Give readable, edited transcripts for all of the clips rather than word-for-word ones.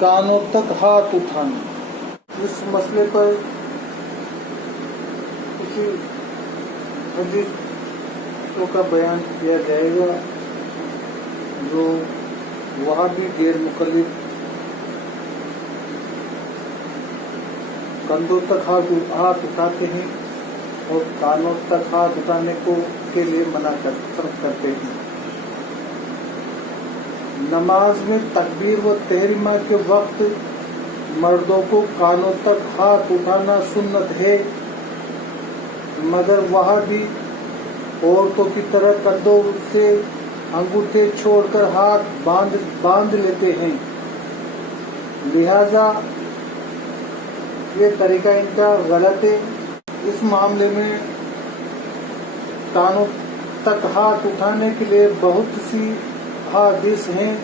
کانوں تک ہاتھ اٹھانا، اس مسئلے پر کسی حدیثوں کا بیان کیا جائے گا جو وہاں بھی غیر مقلد کندھوں تک ہاتھ اٹھاتے ہیں اور کانوں تک ہاتھ اٹھانے کے لیے منع کرتے ہیں۔ نماز میں تکبیر و تحریمہ کے وقت مردوں کو کانوں تک ہاتھ اٹھانا سنت ہے، مگر وہاں بھی عورتوں کی طرح کندھوں سے انگوٹھے چھوڑ کر ہاتھ باندھ لیتے ہیں، لہذا یہ طریقہ ان کا غلط ہے۔ اس معاملے میں کانوں تک ہاتھ اٹھانے کے لیے بہت سی احادیث ہیں،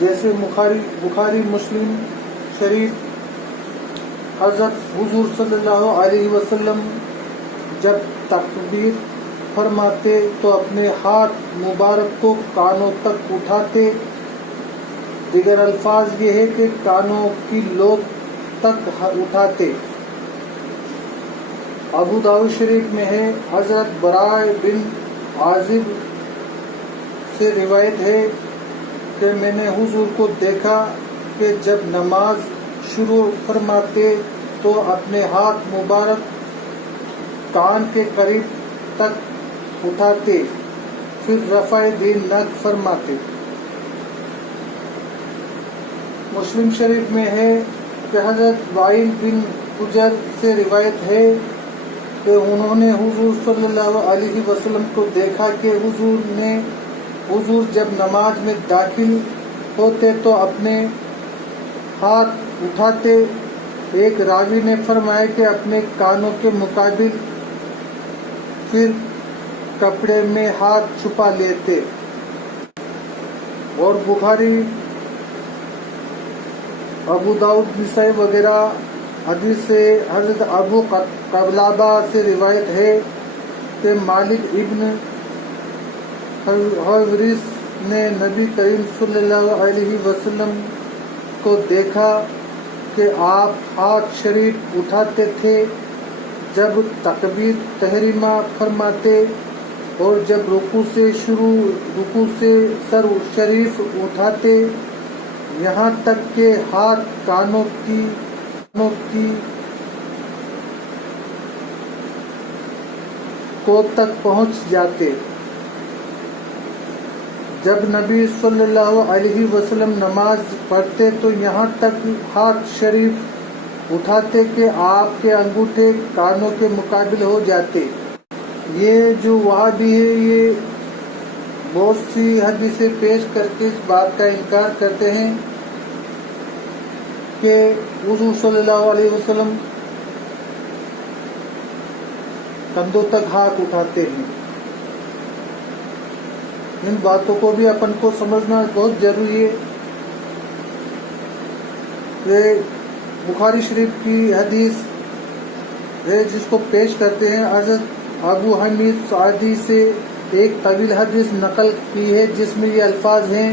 جیسے بخاری مسلم شریف حضرت حضور صلی اللہ علیہ وسلم جب تکبیر فرماتے تو اپنے ہاتھ مبارک کو کانوں تک اٹھاتے، دیگر الفاظ یہ ہے کہ کانوں کی لوٹ تک اٹھاتے۔ ابو داؤد شریف میں ہے، حضرت براء بن عازب سے روایت ہے کہ میں نے حضور کو دیکھا کہ جب نماز شروع فرماتے تو اپنے ہاتھ مبارک کان کے قریب تک اٹھاتے، پھر رفع دین نہ فرماتے۔ مسلم شریف میں ہے کہ حضرت وائل بن حجر سے روایت ہے کہ انہوں نے حضور صلی اللہ علیہ وسلم کو دیکھا کہ حضور جب نماز میں داخل ہوتے تو اپنے ہاتھ اٹھاتے۔ ایک راوی نے فرمایا کہ اپنے کانوں کے مقابل، پھر کپڑے میں ہاتھ چھپا لیتے۔ اور بخاری، ابو داؤد، نسائی وغیرہ حدیث سے حضرت ابو قلابہ سے روایت ہے کہ مالک ابن حویرث نے نبی کریم صلی اللہ علیہ وسلم کو دیکھا کہ آپ ہاتھ شریف اٹھاتے تھے جب تکبیر تحریمہ فرماتے، اور جب رکوع سے سر شریف اٹھاتے، یہاں تک کہ ہاتھ کانوں کی کو تک پہنچ جاتے۔ جب نبی صلی اللہ علیہ وسلم نماز پڑھتے تو یہاں تک ہاتھ شریف اٹھاتے کہ آپ کے انگوٹھے کانوں کے مقابل ہو جاتے۔ یہ جو وہابی ہے، یہ بہت سی حدیثیں پیش کر کے اس بات کا انکار کرتے ہیں کہ حضور صلی اللہ علیہ وسلم کندھوں تک ہاتھ اٹھاتے ہیں۔ ان باتوں کو بھی اپن کو سمجھنا بہت ضروری ہے۔ یہ بخاری شریف کی حدیث ہے جس کو پیش کرتے ہیں۔ حضرت ابو حمید سعدی سے ایک طویل حدیث نقل کی ہے جس میں یہ الفاظ ہیں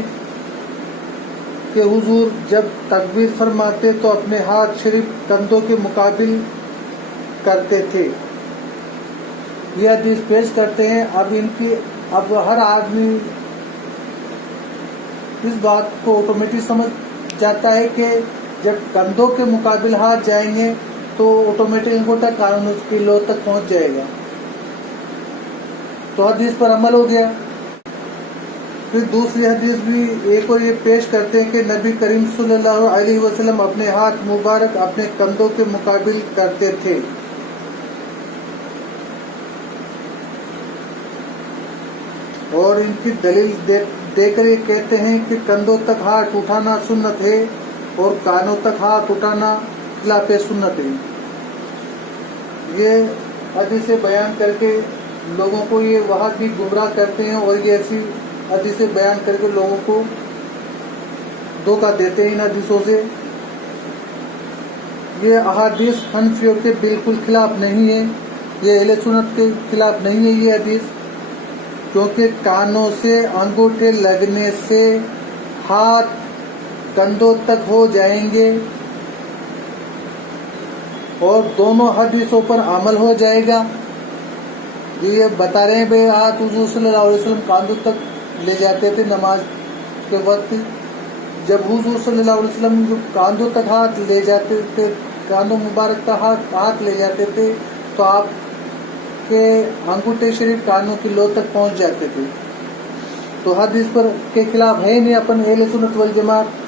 کہ حضور جب تکبیر فرماتے تو اپنے ہاتھ شریف کندھوں کے مقابل کرتے تھے۔ یہ حدیث پیش کرتے ہیں۔ اب ہر آدمی اس بات کو آٹومیٹک سمجھ جاتا ہے کہ جب کندھوں کے مقابل ہاتھ جائیں گے تو آٹومیٹک انگوٹھا کانوں کی لو تک پہنچ جائے گا، تو حدیث پر عمل ہو گیا۔ پھر دوسری حدیث بھی ایک اور یہ پیش کرتے ہیں کہ نبی کریم صلی اللہ علیہ وسلم اپنے ہاتھ مبارک اپنے کندھوں کے مقابل کرتے تھے۔ اور ان کی دلیل دے کر یہ کہتے ہیں کہ کندھوں تک ہاتھ اٹھانا سنت ہے اور کانوں تک ہاتھ اٹھانا خلاف سنت ہے۔ یہ حدیثیں بیان کر کے لوگوں کو یہ وہاں بھی گمراہ کرتے ہیں، اور یہ ایسی حدیثیں بیان کر کے لوگوں کو دھوکہ دیتے ہیں ان حدیثوں سے۔ یہ احادیث حنفیوں کے بالکل خلاف نہیں ہے، یہ اہل سنت کے خلاف نہیں ہے یہ حدیث، کیونکہ کانوں سے انگوٹھے لگنے سے ہاتھ کندھوں تک ہو جائیں گے اور دونوں حدیثوں پر عمل ہو جائے گا. جو یہ بتا رہے ہیں بھائی ہاتھ حضور صلی اللہ علیہ وسلم کاندھوں تک لے جاتے تھے نماز کے وقت. جب حضور صلی اللہ علیہ وسلم جو کاندھوں تک ہاتھ لے جاتے تھے، کاندھوں مبارک تک ہاتھ لے جاتے تھے، تو آپ کے انگوٹھے شریف کانوں کی لو تک پہنچ جاتے تھے. تو حدیث پر کے خلاف ہے نہیں اپن اہل سنت والجماعت،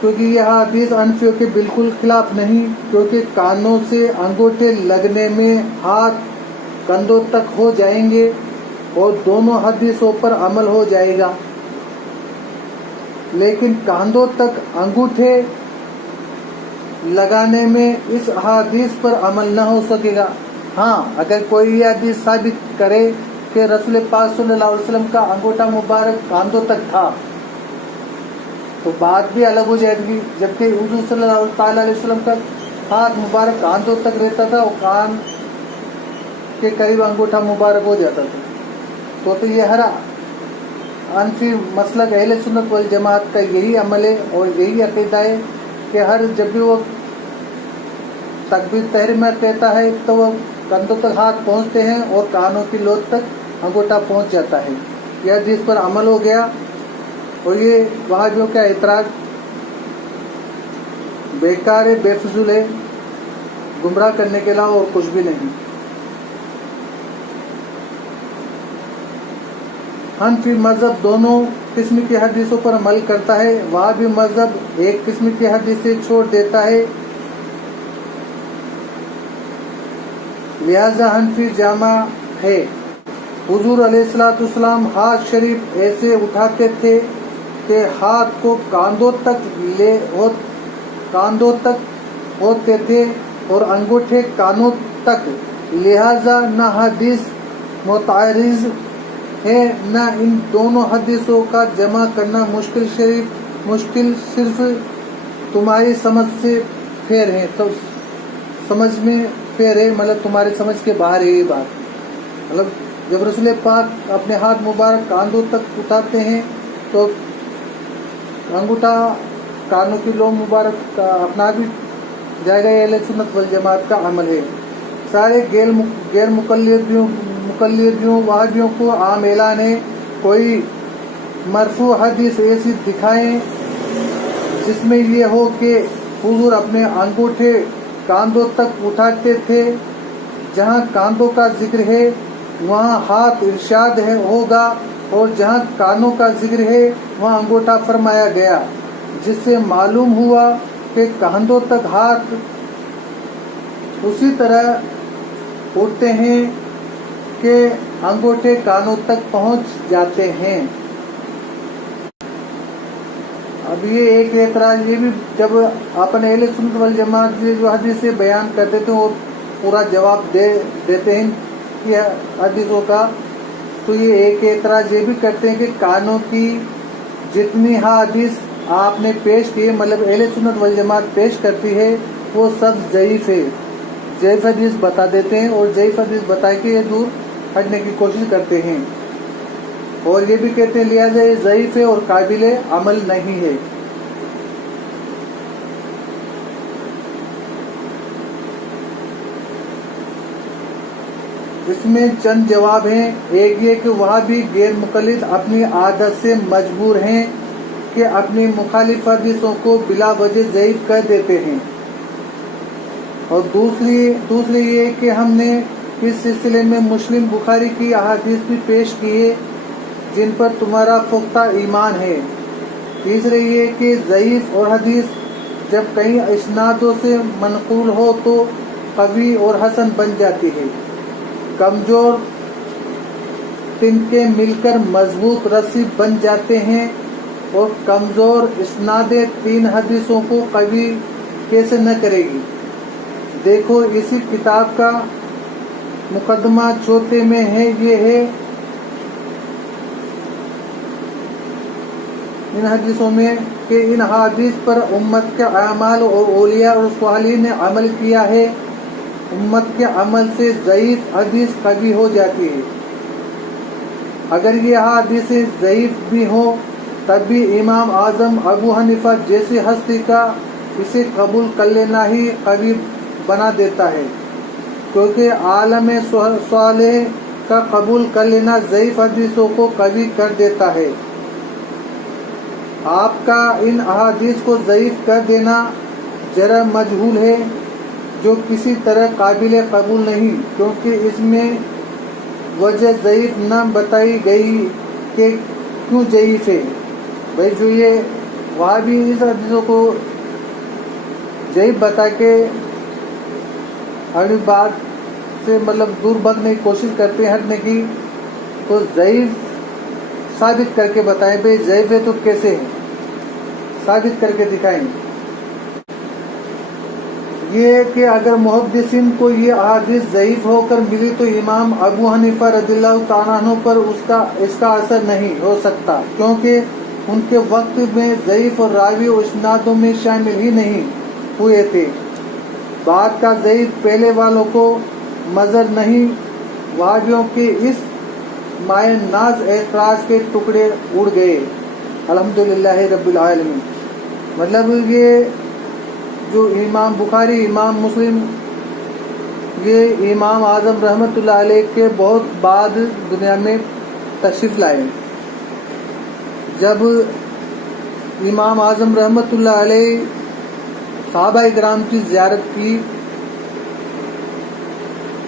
کیونکہ یہ حدیث انفیوں کے بالکل خلاف نہیں، کیونکہ کانوں سے انگوٹھے لگنے میں ہاتھ کندھوں تک ہو جائیں گے اور دونوں حدیثوں پر عمل ہو جائے گا. لیکن کاندھوں تک انگوٹھے لگانے میں اس حدیث پر عمل نہ ہو سکے گا. ہاں، اگر کوئی یہ حدیث ثابت کرے کہ رسول پاک صلی اللہ علیہ وسلم کا انگوٹھا مبارک کاندھوں تک تھا تو بات بھی الگ ہو جائے گی. جبکہ حضور صلی اللہ علیہ وسلم کا ہاتھ مبارک کاندھوں تک رہتا تھا اور کان کے قریب انگوٹھا مبارک ہو جاتا تھا. تو یہ ہر انفی مسلک اہل سنت والجماعت کا یہی عمل ہے اور یہی عقیدہ ہے کہ ہر جب بھی وہ تکبیر تحریمہ کہتا ہے تو وہ کندھوں تک ہاتھ پہنچتے ہیں اور کانوں کی لو تک انگوٹھا پہنچ جاتا ہے. یہ حدیث پر عمل ہو گیا اور یہ وہابیوں کا اعتراض بیکار ہے، بے فضول ہے، گمراہ کرنے کے علاوہ اور کچھ بھی نہیں. حنفی مذہب دونوں قسم کی حدیثوں پر عمل کرتا ہے. وہابی مذہب ایک قسم کی حدیثیں چھوڑ دیتا ہے. لہذا حنفی جامع ہے. حضور علیہ السلام ہاتھ شریف ایسے اٹھاتے تھے کہ ہاتھ کو کاندھوں تک ہوتے تھے اور انگوٹھے کانوں تک. لہذا نہ حدیث متعارض ہے نہ ان دونوں حدیثوں کا جمع کرنا مشکل صرف تمہاری سمجھ سے پھیر ہے. تو سمجھ میں پھیر ہے مطلب تمہاری سمجھ کے باہر ہے. یہ بات مطلب جب رسول پاک اپنے ہاتھ مبارک کاندھوں تک اٹھاتے ہیں تو انگوٹھا کانوں کی لو مبارک اپنا بھی جائے گا. یہ اہل سنت والجماعت کا عمل ہے. سارے غیر مقلدیوں وہابیوں کو عام اعلان ہے، کوئی مرفوع حدیث ایسی دکھائیں جس میں یہ ہو کہ حضور اپنے انگوٹھے کاندھوں تک اٹھاتے تھے. جہاں کاندھوں کا ذکر ہے وہاں ہاتھ ارشاد ہوگا اور جہاں کانوں کا ذکر ہے وہاں انگوٹھا فرمایا گیا، جس سے معلوم ہوا کہ کاندھوں تک ہاتھ اسی طرح اٹھتے ہیں کہ انگوٹھے کانوں تک پہنچ جاتے ہیں. اب یہ ایک اعتراض یہ بھی جب اپنے اہل سنت والجماعت جو حدیثیں بیان کرتے تھے اور پورا جواب دیتے ہیں یہ حدیثوں کا، تو یہ ایک اعتراض یہ بھی کرتے ہیں کہ کانوں کی جتنی حدیث آپ نے پیش کی مطلب اہل سنت والجماعت پیش کرتی ہے وہ سب ضعیف ہے. ضعیف حدیث بتا دیتے ہیں اور ضعیف حدیث بتا کے یہ دور ہٹنے کی کوشش کرتے ہیں اور یہ بھی کہتے ہیں لہٰذا یہ ضعیف ہے اور قابل عمل نہیں ہے. اس میں چند جواب ہیں. ایک یہ کہ وہاں بھی غیر مقلد اپنی عادت سے مجبور ہیں کہ اپنی مخالف حدیثوں کو بلا وجہ ضعیف کر دیتے ہیں، اور دوسری یہ کہ ہم نے اس سلسلے میں مسلم بخاری کی احادیث بھی پیش کیے جن پر تمہارا پختہ ایمان ہے. تیسرے یہ کہ ضعیف اور حدیث جب کئی اسنادوں سے منقول ہو تو قوی اور حسن بن جاتی ہے. کمزور تنکے مل کر مضبوط رسی بن جاتے ہیں اور کمزور اسنادیں تین حدیثوں کو قوی کیسے نہ کرے گی. دیکھو اسی کتاب کا مقدمہ چوتھے میں ہے، یہ ہے ان حدیثوں میں کہ ان حدیث پر امت کے اعمال اور اولیاء اور صالحین نے عمل کیا ہے. امت کے عمل سے ضعیف حدیث قوی ہو جاتی ہے. اگر یہ حدیثیں ضعیف بھی ہوں تب بھی امام اعظم ابو حنیفہ جیسی ہستی کا اسے قبول کر لینا ہی قوی بنا دیتا ہے، کیونکہ عالم صالح کا قبول کر لینا ضعیف حدیثوں کو قوی کر دیتا ہے۔ آپ کا ان احادیث کو ضعیف کر دینا جرح مجہول ہے جو کسی طرح قابل قبول نہیں، کیونکہ اس میں وجہ ضعیف نہ بتائی گئی کہ کیوں ضعیف ہے۔ بھائی جو یہ وہاں بھی اس حدیثوں کو ضعیف بتا کے اگلی بات سے مطلب دور بھگنے کی کوشش کرتے ہیں ہٹنے کی، تو ضعیف ثابت کر کے بتائیں۔ بھائی ضعیف ہے تو کیسے ہے، ثابت کر کے دکھائیں۔ یہ کہ اگر محدثین کو یہ احادیث ضعیف ہو کر ملی تو امام ابو حنیفہ رضی اللہ تعالیٰ عنہ پر اس کا اثر نہیں ہو سکتا، کیونکہ ان کے وقت میں ضعیف اور راوی و اسنادوں میں شامل ہی نہیں ہوئے تھے۔ بعد کا ضعیف پہلے والوں کو مضر نہیں۔ وہابیوں کے اس مائع ناز اعتراض کے ٹکڑے اڑ گئے، الحمدللہ رب العالمین۔ مطلب یہ جو امام بخاری، امام مسلم، یہ امام اعظم رحمۃ اللہ علیہ کے بہت بعد دنیا میں تشریف لائے۔ جب امام اعظم رحمۃ اللہ علیہ صحابہ کرام کی زیارت کی،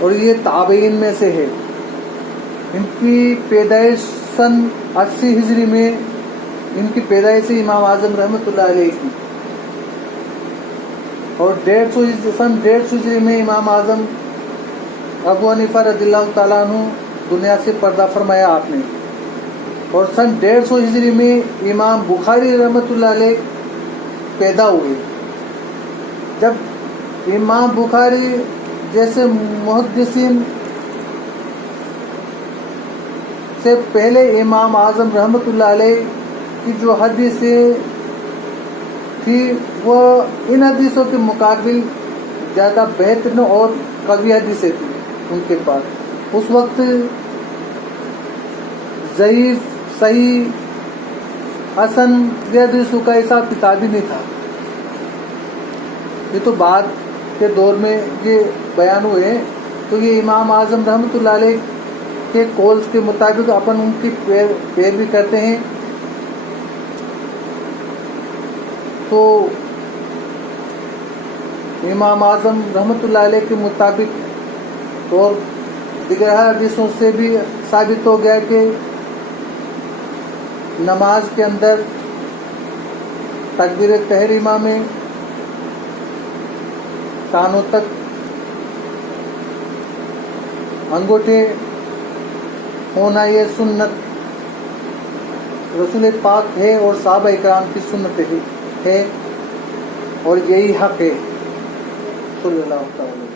اور یہ تابعین میں سے ہے، ان کی پیدائش سن 80 ہجری میں، ان کی پیدائش امام اعظم رحمۃ اللہ علیہ کی، اور سن 150 ہجری میں امام اعظم ابو حنیفہ رضی اللہ تعالیٰ عنہ دنیا سے پردہ فرمایا آپ نے، اور سن 150 ہجری میں امام بخاری رحمۃ اللہ علیہ پیدا ہوئے۔ جب امام بخاری جیسے محدثین سے پہلے امام اعظم رحمۃ اللہ علیہ کی جو حدیثیں تھی وہ ان حدیثوں کے مقابل زیادہ بہترین اور قوی حدیثیں تھیں ان کے پاس۔ اس وقت ضعیف، صحیح، حسن یہ حدیثوں کا حساب کتاب ہی نہیں تھا۔ یہ تو بعد کے دور میں یہ بیان ہوئے، تو یہ امام اعظم رحمۃ اللہ علیہ کے قولز کے مطابق اپن ان کی پیروی کرتے ہیں۔ تو امام اعظم رحمۃ اللہ علیہ کے مطابق اور دیگر حدیثوں سے بھی ثابت ہو گیا کہ نماز کے اندر تکبیر تحریمہ میں کانوں تک انگوٹھے ہونا یہ سنت رسول پاک ہے اور صحابہ اکرام کی سنت ہے، اور یہی حق ہے صلی اللہ علیہ وسلم۔